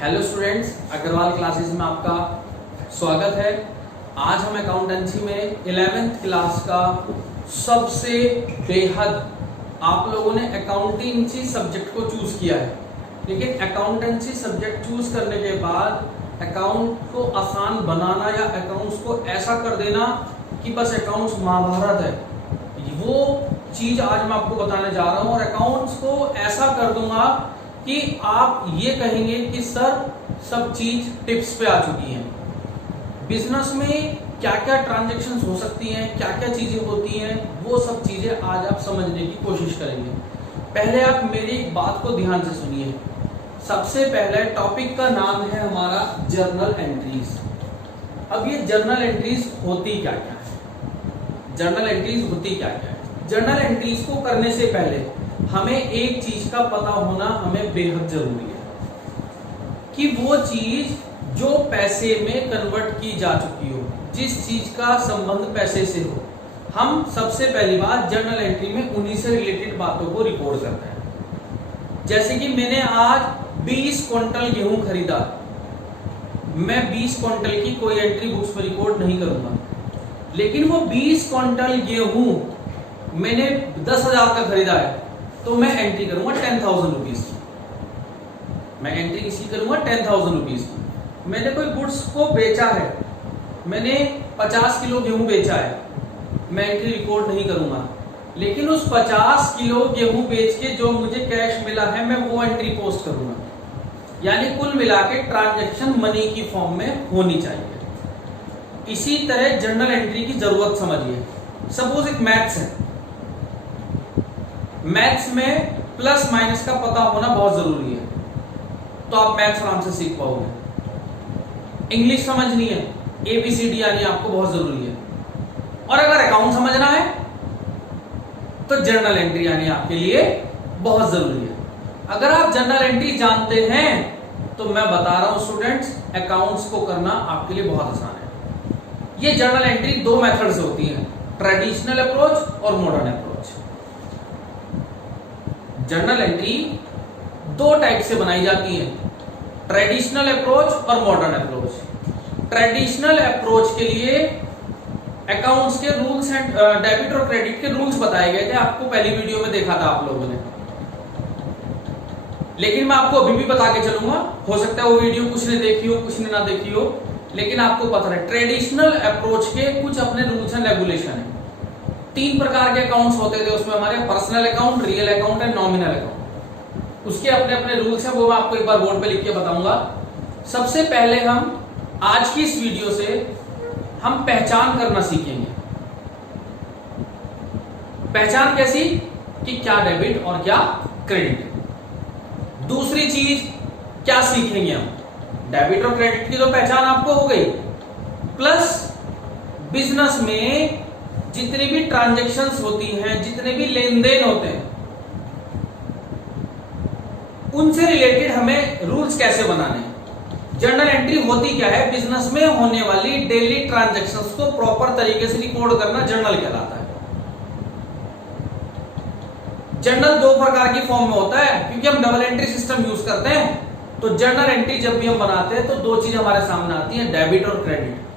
Hello students, Agarwal classes में आपका स्वागत है। आज हम अकाउंटेंसी में 11th क्लास का सबसे बेहद आप लोगों ने अकाउंटेंसी सब्जेक्ट को चूज किया है, लेकिन अकाउंटेंसी सब्जेक्ट चूज करने के बाद अकाउंट को आसान बनाना या अकाउंट्स को ऐसा कर देना कि बस अकाउंट्स महाभारत है, वो चीज आज मैं आपको बताने जा रहा हूं। और अकाउंट्स को ऐसा कर दूंगा कि आप ये कहेंगे कि सर सब चीज टिप्स पे आ चुकी हैं। बिजनेस में क्या क्या ट्रांजैक्शंस हो सकती हैं, क्या क्या चीजें होती हैं, वो सब चीजें आज आप समझने की कोशिश करेंगे। पहले आप मेरी एक बात को ध्यान से सुनिए। सबसे पहले टॉपिक का नाम है हमारा जर्नल एंट्रीज। अब ये जर्नल एंट्रीज होती क्या क्या है? जर्नल एंट्रीज होती क्या क्या है? जर्नल एंट्रीज को करने से पहले हमें एक चीज का पता होना हमें बेहद जरूरी है कि वो चीज जो पैसे में कन्वर्ट की जा चुकी हो, जिस चीज का संबंध पैसे से हो, हम सबसे पहली बात जर्नल एंट्री में उन्हीं से रिलेटेड बातों को रिकॉर्ड करते हैं। जैसे कि मैंने आज 20 क्विंटल गेहूं खरीदा, मैं 20 क्विंटल की कोई एंट्री बुक्स में रिकॉर्ड नहीं करूंगा, लेकिन वो 20 क्विंटल गेहूं मैंने 10,000 का खरीदा है तो मैं एंट्री करूंगा 10,000 रुपीज की। मैं एंट्री किसकी करूंगा? 10,000 रुपीज की। मैंने कोई गुड्स को बेचा है, मैंने 50 किलो गेहूं बेचा है, मैं एंट्री रिकॉर्ड नहीं करूंगा, लेकिन उस 50 किलो गेहूं बेच के जो मुझे कैश मिला है मैं वो एंट्री पोस्ट करूंगा। यानी कुल मिला के ट्रांजेक्शन मनी की फॉर्म में होनी चाहिए। इसी तरह जर्नल एंट्री की जरूरत समझिए। सपोज एक मैथ्स है, मैथ्स में प्लस माइनस का पता होना बहुत जरूरी है, तो आप मैथ्स आराम से सीख पाओगे। इंग्लिश समझनी है, ABCD आनी आपको बहुत जरूरी है। और अगर अकाउंट समझना है तो जर्नल एंट्री आनी आपके लिए बहुत जरूरी है। अगर आप जर्नल एंट्री जानते हैं तो मैं बता रहा हूं स्टूडेंट्स, अकाउंट्स को करना आपके लिए बहुत आसान है। ये जर्नल एंट्री दो मेथड से होती है, ट्रेडिशनल अप्रोच और मॉडर्न अप्रोच। जर्नल एंट्री दो टाइप से बनाई जाती है, ट्रेडिशनल अप्रोच और मॉडर्न अप्रोच। ट्रेडिशनल अप्रोच के लिए अकाउंट्स के रूल्स एंड डेबिट और क्रेडिट के रूल्स बताए गए थे, आपको पहली वीडियो में देखा था आप लोगों ने, लेकिन मैं आपको अभी भी बता के चलूंगा। हो सकता है वो वीडियो कुछ ने देखी हो, कुछ ने ना देखी हो, लेकिन आपको पता है ट्रेडिशनल अप्रोच के कुछ अपने रूल्स एंड रेगुलेशन है। 3 प्रकार के अकाउंट्स होते थे उसमें हमारे, personal account, real account and nominal account. उसके अपने अपने रूल्स हैं, वो मैं आपको एक बार बोर्ड पे लिख के बताऊंगा। सबसे पहले हम आज की इस वीडियो से हम पहचान करना सीखेंगे। पहचान कैसी कि क्या डेबिट और क्या क्रेडिट। दूसरी चीज क्या सीखेंगे हम, डेबिट और क्रेडिट की तो पहचान आपको हो गई, प्लस बिजनेस में जितनी भी ट्रांजैक्शंस होती हैं, जितने भी लेन देन होते हैं, उनसे रिलेटेड हमें रूल्स कैसे बनाने। जर्नल एंट्री होती क्या है? बिजनेस में होने वाली डेली ट्रांजैक्शंस को प्रॉपर तरीके से रिकॉर्ड करना जर्नल कहलाता है। जर्नल दो प्रकार की फॉर्म में होता है, क्योंकि हम डबल एंट्री सिस्टम यूज करते हैं, तो जर्नल एंट्री जब भी हम बनाते हैं तो दो चीज हमारे सामने आती है, डेबिट और क्रेडिट।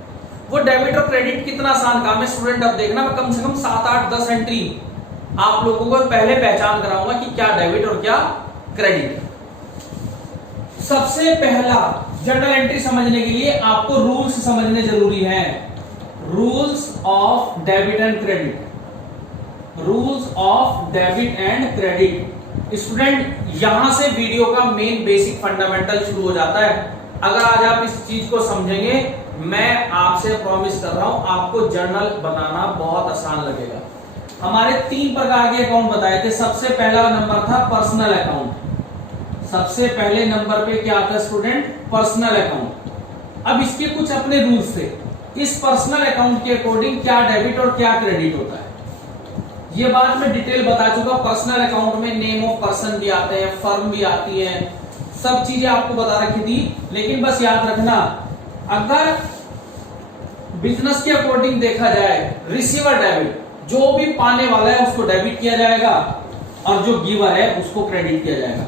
वो डेबिट और क्रेडिट कितना आसान काम है स्टूडेंट, अब देखना, मैं कम से कम 7, 8, 10 एंट्री आप लोगों को पहले पहचान कराऊंगा कि क्या डेबिट और क्या क्रेडिट। सबसे पहला जर्नल एंट्री समझने के लिए आपको रूल्स समझने जरूरी है। Rules of debit and credit. Rules of debit and credit student, यहां से वीडियो का मेन बेसिक फंडामेंटल शुरू हो जाता है। अगर आज आप इस चीज को समझेंगे, मैं आपसे प्रॉमिस कर रहा हूं आपको जर्नल बनाना बहुत आसान लगेगा। हमारे 3 प्रकार के अकाउंट बताए थे। सबसे पहला नंबर था पर्सनल अकाउंट। सबसे पहले नंबर पे क्या आता है स्टूडेंट? Personal account. अब इसके कुछ अपने रूल्स थे। इस पर्सनल अकाउंट के अकॉर्डिंग क्या डेबिट और क्या क्रेडिट होता है, ये बात मैं डिटेल बता चुका। पर्सनल अकाउंट में नेम ऑफ पर्सन भी आते हैं, फर्म भी आती है, सब चीजें आपको बता रखी थी। लेकिन बस याद रखना, अगर बिजनेस के अकॉर्डिंग देखा जाए, रिसीवर डेबिट, जो भी पाने वाला है उसको डेबिट किया जाएगा और जो गिवर है उसको क्रेडिट किया जाएगा।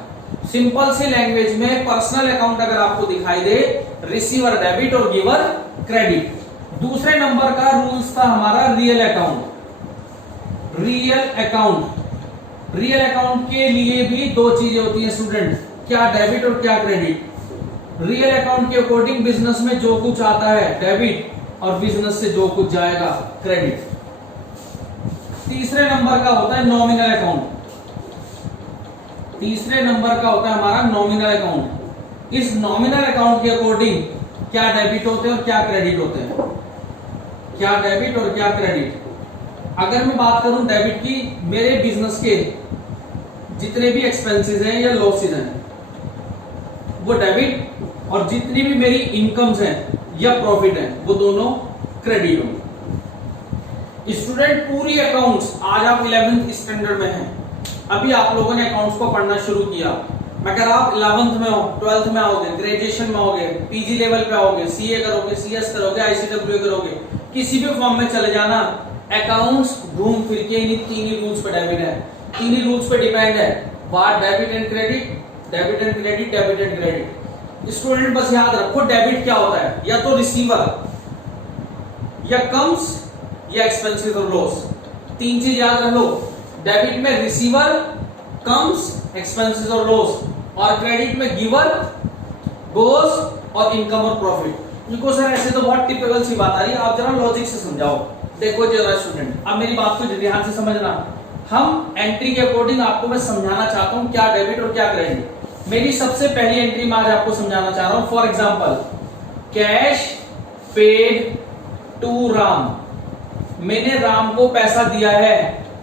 सिंपल सी लैंग्वेज में पर्सनल अकाउंट अगर आपको दिखाई दे, रिसीवर डेबिट और गिवर क्रेडिट। दूसरे नंबर का रूल्स था हमारा रियल अकाउंट। रियल अकाउंट के लिए भी दो चीजें होती हैं स्टूडेंट, क्या डेबिट और क्या क्रेडिट। रियल अकाउंट के अकॉर्डिंग बिजनेस में जो कुछ आता है डेबिट, और बिजनेस से जो कुछ जाएगा क्रेडिट। तीसरे नंबर का होता है नॉमिनल अकाउंट। तीसरे नंबर का होता है हमारा नॉमिनल अकाउंट। इस नॉमिनल अकाउंट के अकॉर्डिंग क्या डेबिट होते हैं और क्या क्रेडिट होते हैं, क्या डेबिट और क्या क्रेडिट। अगर मैं बात करूं डेबिट की, मेरे बिजनेस के जितने भी एक्सपेंसेस हैं या लॉसेज हैं वो डेबिट, और जितनी भी मेरी इनकम्स हैं या प्रॉफिट है वो दोनों क्रेडिट होंगे। स्टूडेंट पूरी अकाउंट्स, आज आप 11th स्टैंडर्ड में हैं, अभी आप लोगों ने अकाउंट्स को पढ़ना शुरू किया। अगर आप 11th में हो, 12th में आओगे, ग्रेजुएशन में आओगे, पीजी लेवल पे आओगे, सीए करोगे, सीएस करोगे, आईसीडब्ल्यू करोगे, किसी भी फॉर्म में चले जाना, अकाउंट्स घूम फिर के इन्हीं तीन ही रूल्स पे डेबिट है, तीन ही रूल्स पे डिपेंड है। What debit and credit, debit and credit, debit and credit. Student बस याद रखो डेबिट क्या होता है, या तो रिसीवर, या कम्स, या एक्सपेंसेस और लॉस। तीन चीज याद रख लो, डेबिट में रिसीवर, कम्स, एक्सपेंसेस और लॉस, और क्रेडिट में गिवर, गोस और इनकम और प्रॉफिट। इनको सर ऐसे तो बहुत टिपिकल सी बात आ रही है, आप जरा लॉजिक से समझाओ। देखो जरा स्टूडेंट, अब मेरी बात को ध्यान से समझना। हम एंट्री के अकॉर्डिंग आपको मैं समझाना चाहता हूं क्या डेबिट और क्या क्रेडिट। मेरी सबसे पहली एंट्री में आज आपको समझाना चाह रहा हूं। For example, cash paid to Ram, मैंने राम को पैसा दिया है।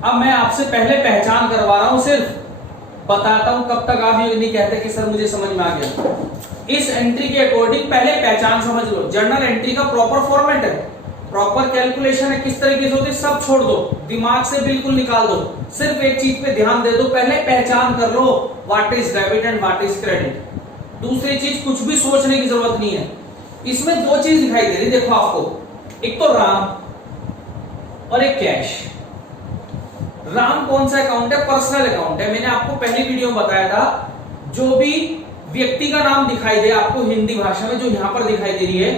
अब मैं आपसे पहले पहचान करवा रहा हूं, सिर्फ बताता हूं, कब तक आप ये नहीं कहते कि सर मुझे समझ में आ गया। इस एंट्री के अकॉर्डिंग पहले पहचान समझ लो। जर्नल एंट्री का प्रॉपर फॉर्मेट है, प्रॉपर कैलकुलेशन है, किस तरीके से होती है सब छोड़ दो, दिमाग से बिल्कुल निकाल दो, सिर्फ एक चीज पे ध्यान दे दो, पहले पहचान कर लो what is debit and what is credit. दूसरी चीज कुछ भी सोचने की जरूरत नहीं है। इसमें दो चीज दिखाई दे रही, देखो आपको, एक तो राम और एक कैश। राम कौन सा अकाउंट है, पर्सनल अकाउंट है। मैंने आपको पहली वीडियो में बताया था, जो भी व्यक्ति का नाम दिखाई दे आपको हिंदी भाषा में, जो यहां पर दिखाई दे रही है,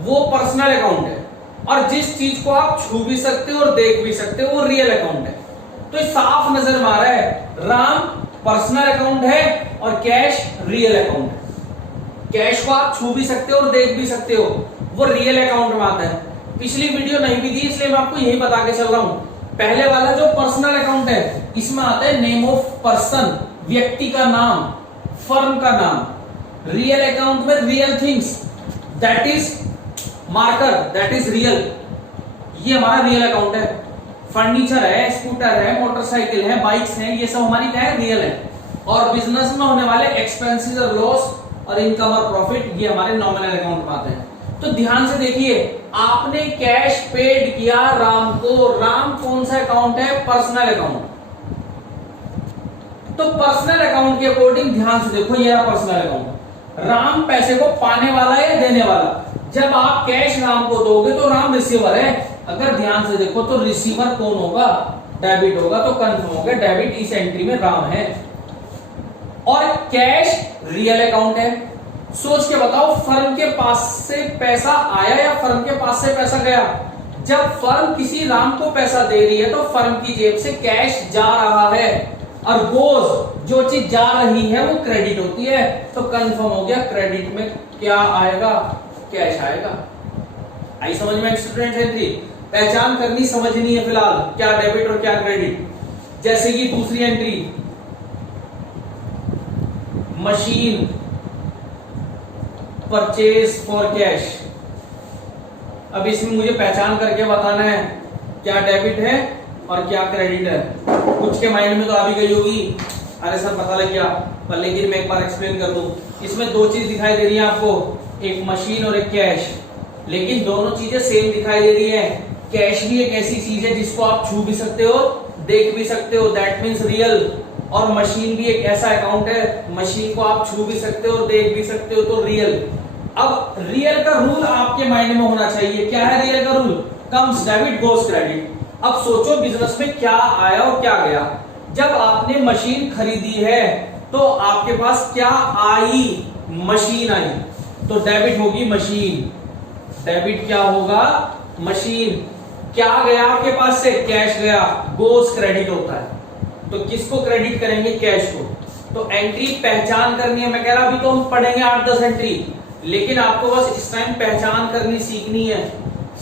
वो पर्सनल अकाउंट है। और जिस चीज को आप छू भी सकते हो और देख भी सकते हो वो रियल अकाउंट है। तो साफ नजर में आ रहा है, राम पर्सनल अकाउंट है और कैश रियल अकाउंट है। कैश को आप छू भी सकते हो और देख भी सकते हो, वो रियल अकाउंट में आता है। पिछली वीडियो नहीं भी दी इसलिए मैं आपको यही बता के चल रहा हूं। पहले वाला जो पर्सनल अकाउंट है, इसमें आता है नेम ऑफ पर्सन, व्यक्ति का नाम, फर्म का नाम। रियल अकाउंट में real things, that is marker, that is real. ये हमारा रियल अकाउंट है। फर्नीचर है, स्कूटर है, मोटरसाइकिल है, बाइक्स हैं, ये सब हमारी क्या है, रियल है। और बिजनेस में होने वाले एक्सपेंसेस और लॉस और इनकम और प्रॉफिट, ये हमारे नॉमिनल अकाउंट में आते हैं। तो ध्यान से देखिए, आपने कैश पेड किया राम को। राम कौन सा अकाउंट है, पर्सनल अकाउंट। तो पर्सनल अकाउंट के अकॉर्डिंग ध्यान से देखो, ये पर्सनल अकाउंट। राम पैसे को पाने वाला है या देने वाला। जब आप कैश राम को दोगे तो राम रिसीवर है। अगर ध्यान से देखो तो रिसीवर कौन होगा, डेबिट होगा। तो कंफर्म हो गया डेबिट इस एंट्री में राम है। और कैश रियल अकाउंट है। सोच के बताओ, फर्म के पास से पैसा आया या फर्म के पास से पैसा गया। जब फर्म किसी राम को पैसा दे रही है तो फर्म की जेब से कैश जा रहा है, और गोज जो चीज जा रही है वो क्रेडिट होती है। तो कंफर्म हो गया क्रेडिट में क्या आएगा, कैश आएगा। आई समझ में स्टूडेंट? एंट्री पहचान करनी, समझनी है फिलहाल, क्या डेबिट और क्या क्रेडिट। जैसे कि दूसरी entry, machine purchase for cash. अब इसमें मुझे पहचान करके बताना है क्या डेबिट है और क्या क्रेडिट है। कुछ के माइंड में तो आ भी गई होगी, अरे सर पता लग गया, पर लेकिन मैं एक बार एक्सप्लेन कर दूं। इसमें दो चीज दिखाई दे रही है आपको, एक मशीन और एक कैश, लेकिन दोनों चीजें सेम दिखाई दे रही है। कैश भी एक ऐसी चीज है जिसको आप छू भी सकते हो, देख भी सकते हो, दैट मीन्स रियल। और मशीन भी एक ऐसा अकाउंट है, मशीन को आप छू भी सकते हो और देख भी सकते हो, तो रियल। अब रियल का रूल आपके माइंड में होना चाहिए। क्या है रियल का रूल? कम्स डेबिट गोस क्रेडिट। अब सोचो बिजनेस में क्या आया और क्या गया। जब आपने मशीन खरीदी है तो आपके पास क्या आई? मशीन आई, तो डेबिट होगी मशीन। डेबिट क्या होगा? मशीन। क्या गया आपके पास से? कैश गया, गोस क्रेडिट होता है। तो किसको क्रेडिट करेंगे? कैश को। तो एंट्री पहचान करनी है। मैं कह रहा अभी तो हम पढ़ेंगे 8-10 एंट्री, लेकिन आपको बस इस टाइम पहचान करनी सीखनी है।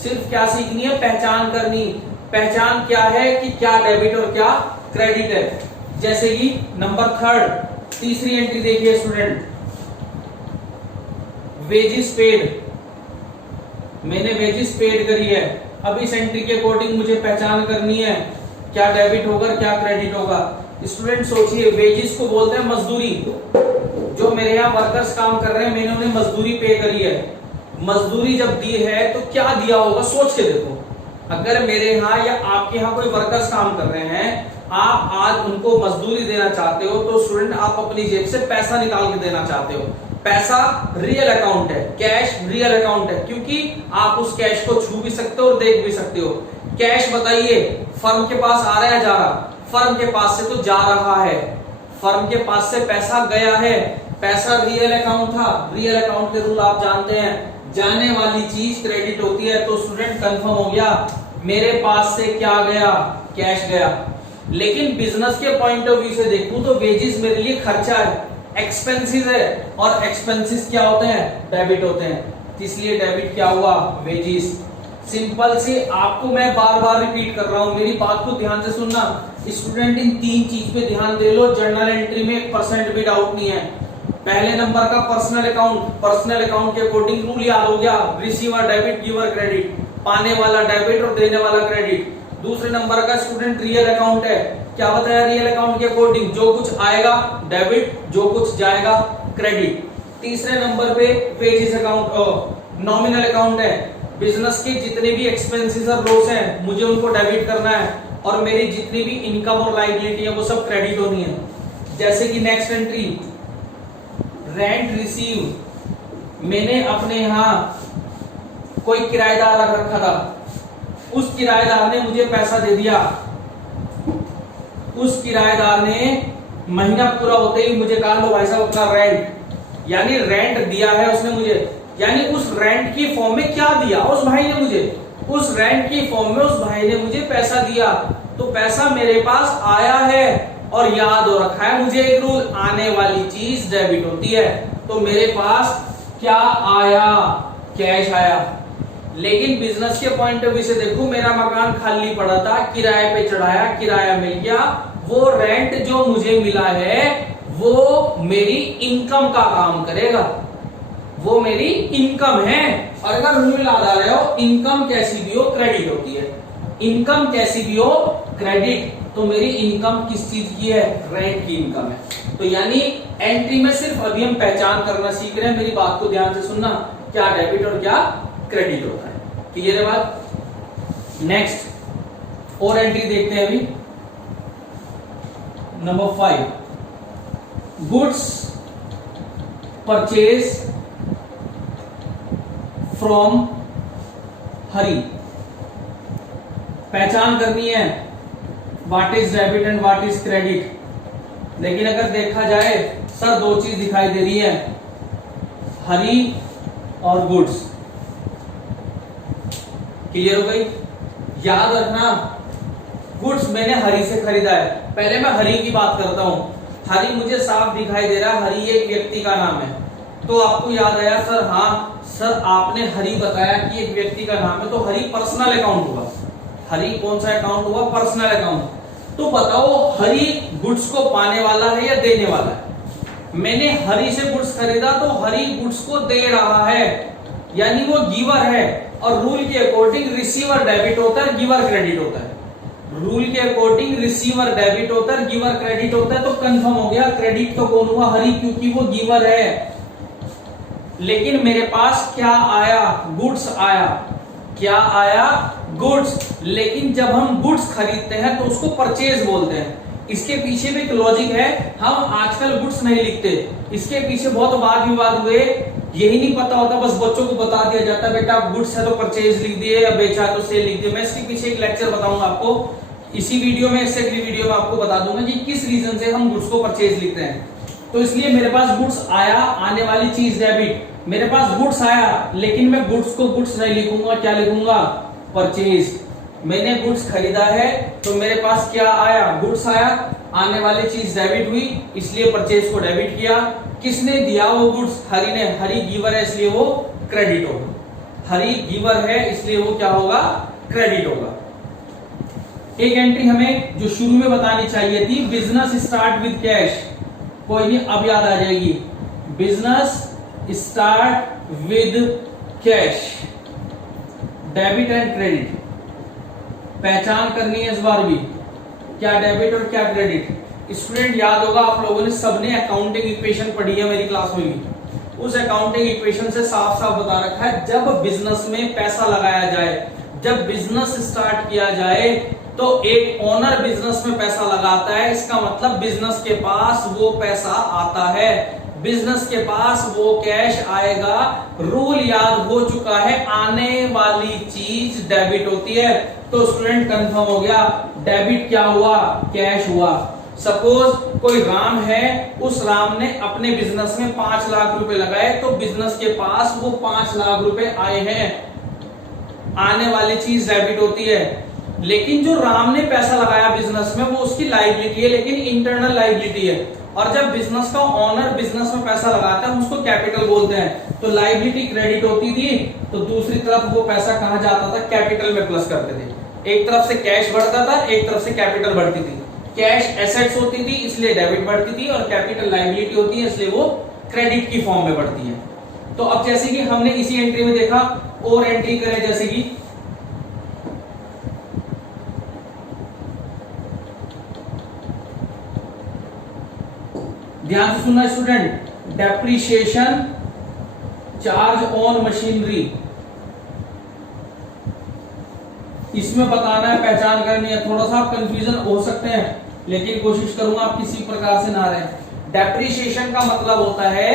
सिर्फ क्या सीखनी है? पहचान करनी। पहचान क्या है कि क्या डेबिट और क्या क्रेडिट है। जैसे कि नंबर 3, तीसरी एंट्री देखिए स्टूडेंट, वेजिस पेड। मैंने वेजिस पेड करी है। अब इस एंट्री के अकॉर्डिंग मुझे पहचान करनी है क्या डेबिट होगा क्या क्रेडिट होगा। स्टूडेंट सोचिए, वेजिस को बोलते हैं मजदूरी। जो मेरे यहाँ वर्कर्स काम कर रहे हैं, मैंने उन्हें मजदूरी पे करी है। मजदूरी जब दी है तो क्या दिया होगा? सोच के देखो। अगर मेरे यहाँ या आपके यहाँ कोई वर्कर्स काम कर रहे हैं, आप आज उनको मजदूरी देना चाहते हो, तो स्टूडेंट आप अपनी जेब से पैसा निकाल के देना चाहते हो। पैसा रियल अकाउंट है, कैश रियल अकाउंट है, क्योंकि आप उस कैश को छू भी सकते हो और देख भी सकते हो। कैश बताइए, फर्म के पास आ रहा है जा रहा? फर्म के पास से तो जा रहा है, फर्म के पास से पैसा गया है। पैसा रियल अकाउंट था, रियल अकाउंट के रूल आप जानते हैं, जाने वाली चीज क्रेडिट होती है। तो स्टूडेंट कंफर्म हो गया, मेरे पास से क्या गया? कैश गया। लेकिन बिजनेस के पॉइंट ऑफ व्यू से देखूं तो वेजेस मेरे लिए खर्चा है, एक्सपेंसेस है, और एक्सपेंसेस क्या होते हैं? डेबिट होते हैं। इसलिए डेबिट क्या हुआ? वेजेस। सिंपल से आपको मैं बार बार रिपीट कर रहा हूं, मेरी बात को ध्यान से सुनना। स्टूडेंट इन 3 चीज पे ध्यान दे लो, जर्नल एंट्री में 1% भी डाउट नहीं है। पहले नंबर का पर्सनल अकाउंट, पर्सनल अकाउंट के अकॉर्डिंग रूल याद हो गया, रिसीवर डेबिट गिवर क्रेडिट, पाने वाला डेबिट और देने वाला क्रेडिट। दूसरे नंबर का स्टूडेंट रियल अकाउंट है, क्या बताया? रियल अकाउंट के अकॉर्डिंग जो कुछ आएगा डेबिट, जो कुछ जाएगा क्रेडिट। तीसरे नंबर पे वेजेस अकाउंट, नॉमिनल अकाउंट है, बिजनेस के जितने भी एक्सपेंसेस और लॉस हैं मुझे उनको डेबिट करना है, और मेरी जितनी भी इनकम और लायबिलिटी है वो सब क्रेडिट होनी है। जैसे कि नेक्स्ट एंट्री, रेंट रिसीव। मैंने अपने यहाँ कोई किराएदार रख रखा था, उस किराएदार ने मुझे पैसा दे दिया। उस किराएदार ने महीना पूरा होते ही मुझे कहा लो भाई साहब अपना रेंट, यानी रेंट दिया है उसने मुझे। यानी उस रेंट की फॉर्म में क्या दिया उस भाई ने मुझे? उस रेंट की फॉर्म में उस भाई ने मुझे पैसा दिया। तो पैसा मेरे पास आया है, और याद हो रखा है मुझे एक रूल, आने वाली चीज डेबिट होती है। तो मेरे पास क्या आया? कैश आया। लेकिन बिजनेस के पॉइंट ऑफ व्यू से देखो, मेरा मकान खाली पड़ा था, किराए पे चढ़ाया, किराया मिल गया, वो रेंट जो मुझे मिला है वो मेरी इनकम का काम करेगा, वो मेरी इनकम है। और अगर रूल याद आ रहे हो, इनकम कैसी भी हो क्रेडिट होती है, इनकम कैसी भी हो क्रेडिट। तो मेरी इनकम किस चीज की है? रेंट की इनकम है। तो यानी एंट्री में सिर्फ अभी हम पहचान करना सीख रहे हैं, मेरी बात को ध्यान से सुनना, क्या डेबिट और क्या क्रेडिट होता है। क्लियर है बात? नेक्स्ट और एंट्री देखते हैं अभी, नंबर 5, गुड्स परचेज फ्रॉम हरी। पहचान करनी है what is debit and what is credit. लेकिन अगर देखा जाए सर 2 चीज दिखाई दे रही है, हरी और गुड्स। क्लियर हो गई? याद रखना, गुड्स मैंने हरी से खरीदा है। पहले मैं हरी की बात करता हूं। हरी मुझे साफ दिखाई दे रहा है, हरी एक व्यक्ति का नाम है। तो आपको याद आया सर, हाँ सर आपने हरी बताया कि एक व्यक्ति का नाम है, तो हरी पर्सनल अकाउंट हुआ। हरी कौन सा अकाउंट हुआ? Personal account. तो बताओ हरी गुड्स को पाने वाला है या देने वाला है? मैंने हरी से गुड्स खरीदा, तो हरी गुड्स को दे रहा है, यानी वो गिवर है। और रूल के अकॉर्डिंग रिसीवर डेबिट होता है, गिवर क्रेडिट होता है। रूल के अकॉर्डिंग रिसीवर डेबिट होता है, गिवर क्रेडिट होता है। तो कंफर्म हो गया, क्रेडिट तो कौन हुआ? हरी, क्योंकि वो गिवर है। लेकिन मेरे पास क्या आया? गुड्स आया। क्या आया? गुड्स। लेकिन जब हम गुड्स खरीदते हैं तो उसको परचेज बोलते हैं। इसके पीछे भी एक लॉजिक है, हम आजकल गुड्स नहीं लिखते, इसके पीछे बहुत वाद विवाद हुए। यही नहीं पता होता, बस बच्चों को बता दिया जाता है बेटा गुड्स है तो परचेज लिख दिए, या बेचा तो सेल लिख दिए। मैं इसके पीछे एक लेक्चर बताऊंगा आपको इसी वीडियो में, इससे अगली वीडियो में आपको बता दूंगा कि किस रीजन से हम गुड्स को परचेज लिखते हैं। तो इसलिए मेरे पास गुड्स आया, आने वाली चीज डेबिट। मेरे पास गुड्स आया, लेकिन मैं गुड्स को गुड्स नहीं लिखूंगा, क्या लिखूंगा? परचेज। मैंने गुड्स खरीदा है तो मेरे पास क्या आया? गुड्स आया, आने वाली चीज डेबिट हुई, इसलिए परचेज को डेबिट किया। किसने दिया वो गुड्स? हरि ने। हरि गिवर है इसलिए वो क्रेडिट होगा। हरि गिवर है इसलिए वो क्या होगा? क्रेडिट होगा। एक एंट्री हमें जो शुरू में बतानी चाहिए थी, बिजनेस स्टार्ट विद कैश। कोई नहीं, अब याद आ जाएगी। Business start with cash, debit and credit. पहचान करनी है इस बार भी, क्या डेबिट और क्या क्रेडिट। स्टूडेंट याद होगा आप लोगों ने सबने अकाउंटिंग इक्वेशन पढ़ी है मेरी क्लास में भी। उस अकाउंटिंग इक्वेशन से साफ साफ बता रखा है, जब बिजनेस में पैसा लगाया जाए, जब बिजनेस स्टार्ट किया जाए, तो एक ओनर बिजनेस में पैसा लगाता है, इसका मतलब बिजनेस के पास वो पैसा आता है, बिजनेस के पास वो कैश आएगा। रूल याद हो चुका है, आने वाली चीज डेबिट होती है। तो स्टूडेंट कंफर्म हो गया, डेबिट क्या हुआ? कैश हुआ। सपोज कोई राम है, उस राम ने अपने बिजनेस में 5 लाख रुपए लगाए, तो बिजनेस के पास वो 5 लाख रुपए आए हैं, आने वाली चीज डेबिट होती है। लेकिन जो राम ने पैसा लगाया बिजनेस में, वो उसकी लायबिलिटी है, लेकिन इंटरनल लायबिलिटी है। और जब बिजनेस का ओनर बिजनेस में पैसा लगाता है, उसको कैपिटल बोलते हैं। तो लायबिलिटी क्रेडिट होती थी, तो दूसरी तरफ वो पैसा कहां जाता था? कैपिटल में प्लस करते थे। एक तरफ से कैश बढ़ता था, एक तरफ से कैपिटल बढ़ती थी। कैश एसेट्स होती थी इसलिए डेबिट बढ़ती थी, और कैपिटल लायबिलिटी होती है इसलिए वो क्रेडिट की फॉर्म में बढ़ती है। तो अब जैसे कि हमने इसी एंट्री में देखा, और एंट्री करें, जैसे कि ध्यान से सुनना student, depreciation charge on machinery, इसमें बताना है, पहचान करनी है। थोड़ा सा आप कंफ्यूजन हो सकते हैं, लेकिन कोशिश करूंगा आप किसी प्रकार से ना रहे। डेप्रिसिएशन का मतलब होता है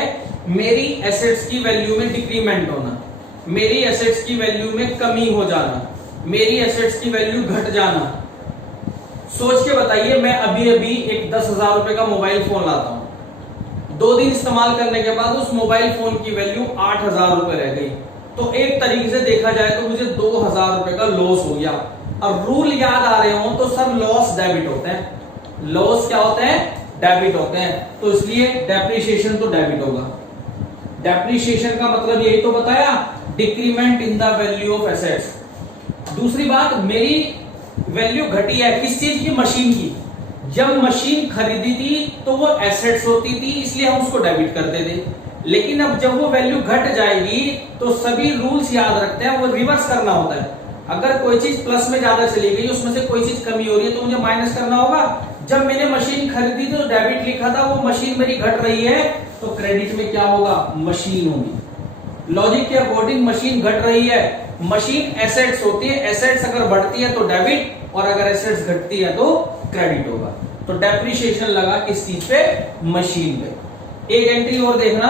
मेरी एसेट्स की वैल्यू में डिक्रीमेंट होना, मेरी एसेट्स की वैल्यू में कमी हो जाना, मेरी एसेट्स की वैल्यू घट जाना। सोच के बताइए, मैं अभी अभी एक 10,000 रुपए का मोबाइल फोन लाता हूं, 2 दिन इस्तेमाल करने के बाद उस मोबाइल फोन की वैल्यू 8,000 रुपए रह गई, तो एक तरीके से देखा जाए तो मुझे 2,000 रुपए का लॉस हो गया। और रूल याद आ रहे हो तो सब लॉस डेबिट होते हैं। लॉस क्या होते हैं? डेबिट होते हैं। तो इसलिए डेप्रिसिएशन तो डेबिट होगा। डेप्रिसिएशन का मतलब यही तो बताया, decrement in the value of assets. दूसरी बात, मेरी वैल्यू घटी है, किस चीज की? मशीन की। जब मशीन खरीदी थी तो वो एसेट्स होती थी, इसलिए हम उसको डेबिट करते थे। लेकिन अब जब वो वैल्यू घट जाएगी तो सभी रूल्स याद रखते हैं, वो रिवर्स करना होता है। अगर कोई चीज प्लस में ज्यादा चली गई, उसमें से कोई चीज कमी हो रही है, तो मुझे माइनस करना होगा। जब मैंने मशीन खरीदी तो डेबिट लिखा था, वो मशीन मेरी घट रही है, तो क्रेडिट में क्या होगा? मशीन होगी। लॉजिक के अकॉर्डिंग मशीन घट रही है, मशीन एसेट्स होती है, एसेट्स अगर बढ़ती है तो डेबिट, और अगर एसेट्स घटती है तो क्रेडिट होगा। तो डेप्रिसिएशन लगा किस चीज पे? मशीन पे। एक एंट्री और देखना,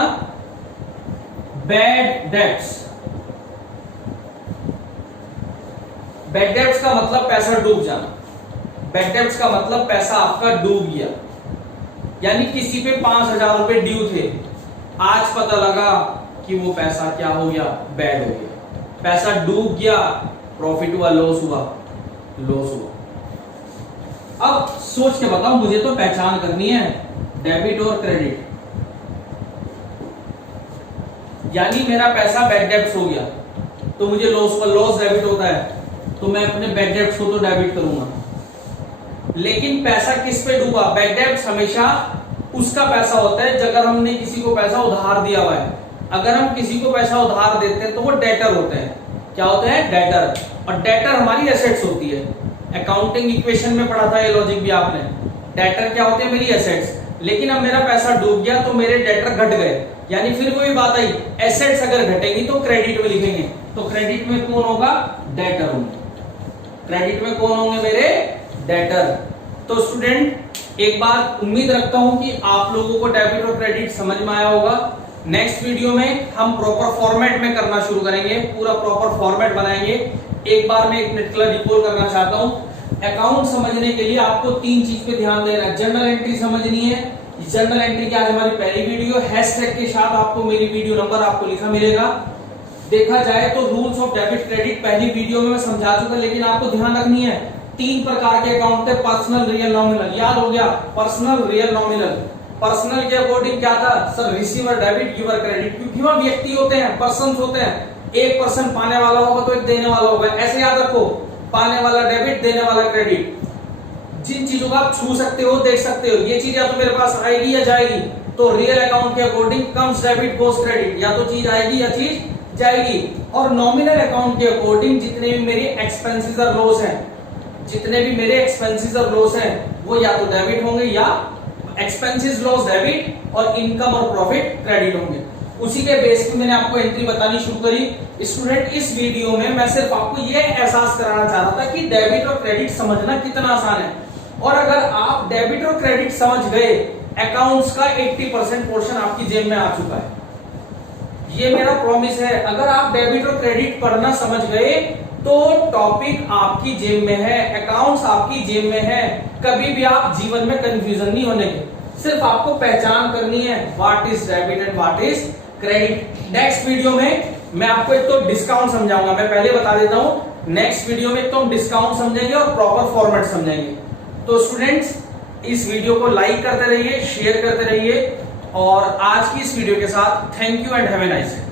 बैड डेब्ट्स। बैड डेब्ट्स का मतलब पैसा डूब जाना। बैड डेब्ट्स का मतलब पैसा आपका डूब गया, यानी किसी पे 5,000 रुपए ड्यू थे, आज पता लगा कि वो पैसा क्या हो गया? बैड हो गया। पैसा डूब गया, प्रॉफिट हुआ, लॉस हुआ? लॉस हुआ। अब सोच के बताओ, मुझे तो पहचान करनी है डेबिट और क्रेडिट। यानी मेरा पैसा बैड डेब्ट्स हो गया, तो मुझे लॉस पर लॉस डेबिट होता है, तो मैं अपने बैड डेब्ट्स को तो डेबिट करूंगा। लेकिन पैसा किस पे डूबा? बैड डेब्ट्स हमेशा उसका पैसा होता है अगर हमने किसी को पैसा उधार दिया हुआ है। अगर हम किसी को पैसा उधार देते हैं तो वो डेटर होते हैं। क्या होते हैं? डेटर। और डेटर हमारी एसेट्स होती है। अकाउंटिंग इक्वेशन में पढ़ा था ये लॉजिक भी आपने। डेटर क्या होते हैं? मेरी एसेट्स। लेकिन अब मेरा पैसा डूब गया तो मेरे डेटर घट गए, यानी फिर वही बात आई, एसेट्स अगर घटेंगी तो क्रेडिट में लिखेंगे। तो क्रेडिट में कौन होगा? डेटर होंगे। क्रेडिट में कौन होंगे? मेरे डेटर। तो स्टूडेंट एक बात उम्मीद रखता हूं कि आप लोगों को डेबिट और क्रेडिट समझ में आया होगा। नेक्स्ट वीडियो में हम प्रॉपर फॉर्मेट में करना शुरू करेंगे, पूरा प्रॉपर फॉर्मेट बनाएंगे। एक बार मैं एक नेट क्लियर रिकॉल करना चाहता हूं, अकाउंट समझने के लिए आपको 3 चीज पे ध्यान देना है। जनरल एंट्री समझनी है, जनरल एंट्री की आज हमारी पहली वीडियो, हैशटैग के साथ आपको मेरी वीडियो नंबर आपको लिखा मिलेगा। देखा जाए तो रूल्स ऑफ डेबिट क्रेडिट पहली वीडियो में मैं समझा चुका, लेकिन आपको ध्यान रखनी है 3 प्रकार के अकाउंट थे, पर्सनल, रियल, नॉमिनल। याद हो गया, पर्सनल, रियल, नॉमिनल। पर्सनल के अकॉर्डिंग क्या था sir, receiver debit, giver credit, क्योंकि वह व्यक्ति होते हैं, पर्सन होते हैं। एक पर्सन पाने वाला होगा तो एक देने वाला होगा, ऐसे याद रखो, पाने वाला डेबिट, देने वाला क्रेडिट। जिन चीजों को आप छू सकते हो, देख सकते हो, ये चीज या तो मेरे पास आएगी या जाएगी, तो रियल अकाउंट के अकॉर्डिंग कम्स डेबिट गोस क्रेडिट, या तो चीज आएगी या चीज जाएगी। और नॉमिनल अकाउंट के अकॉर्डिंग जितने भी मेरे एक्सपेंसेस और लॉस हैं, जितने भी मेरे एक्सपेंसेस और लॉस हैं, वो या तो डेबिट होंगे या एक्सपेंसेस लॉस डेबिट और इनकम और प्रॉफिट क्रेडिट होंगे। उसी के बेस पे मैंने आपको एंट्री बतानी शुरू करी। स्टूडेंट, इस वीडियो में मैं सिर्फ आपको यह एहसास कराना चाह रहा था कि डेबिट और क्रेडिट समझना कितना आसान है। और अगर आप डेबिट और क्रेडिट समझ गए, अकाउंट्स का 80% पोर्शन आपकी जेब में आ चुका है। ये मेरा प्रॉमिस है। अगर आप डेबिट और क्रेडिट पढ़ना समझ गए तो टॉपिक आपकी जेब में है, अकाउंट्स आपकी जेब में है। कभी भी आप जीवन में कंफ्यूजन नहीं होने के, सिर्फ आपको पहचान करनी है what is debit and what is credit. Next video में मैं आपको एक तो डिस्काउंट समझाऊंगा, मैं पहले बता देता हूं। नेक्स्ट वीडियो में तो हम डिस्काउंट समझेंगे और प्रॉपर फॉर्मेट समझेंगे। तो स्टूडेंट्स, इस वीडियो को लाइक करते रहिए, शेयर करते रहिए, और आज की इस वीडियो के साथ thank you and have a nice day.